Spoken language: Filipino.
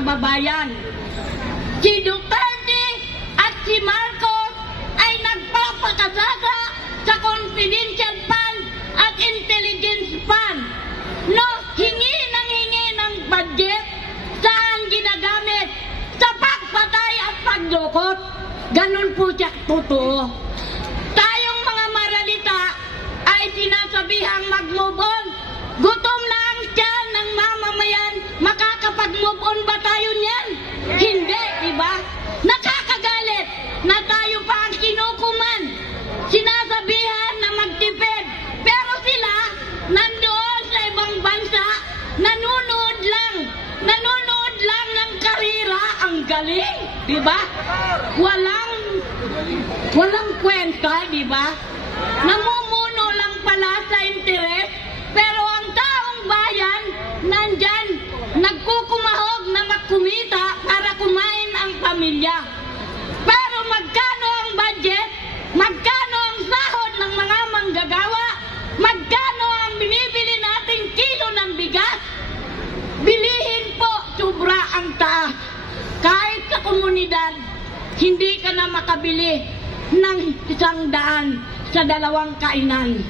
kababayan. Si Duterte at si Marcos ay nagpapakasasa sa confidential fund at intelligence fund. No, hingi ng budget saan ginagamit sa pagpatay at paglukot. Ganun po siya totoo. Tayong mga maralita ay sinasabihang mag-move on. Gutom na ang tiyan ng mamamayan, makakapag-move on ba tayo niyan? Hindi, diba? Nakakagalit na tayo pa ang kinukuman. Sinasabihan na magtipid, pero sila nandoon sa ibang bansa, nanonood lang ng karera. Ang galing, diba? Walang kwenta, diba? Namumuno lang pala sa interes, pero ang taong bayan nandyan, nagkukumahog na magkumita para kumain ang pamilya. Pero magkano ang budget? Magkano ang sahod ng mga manggagawa? Magkano ang binibili nating kilo ng bigas? Bilihin po, sobra ang taas. Kahit sa komunidad, hindi ka na makabili ng 100 sa 2 kainan.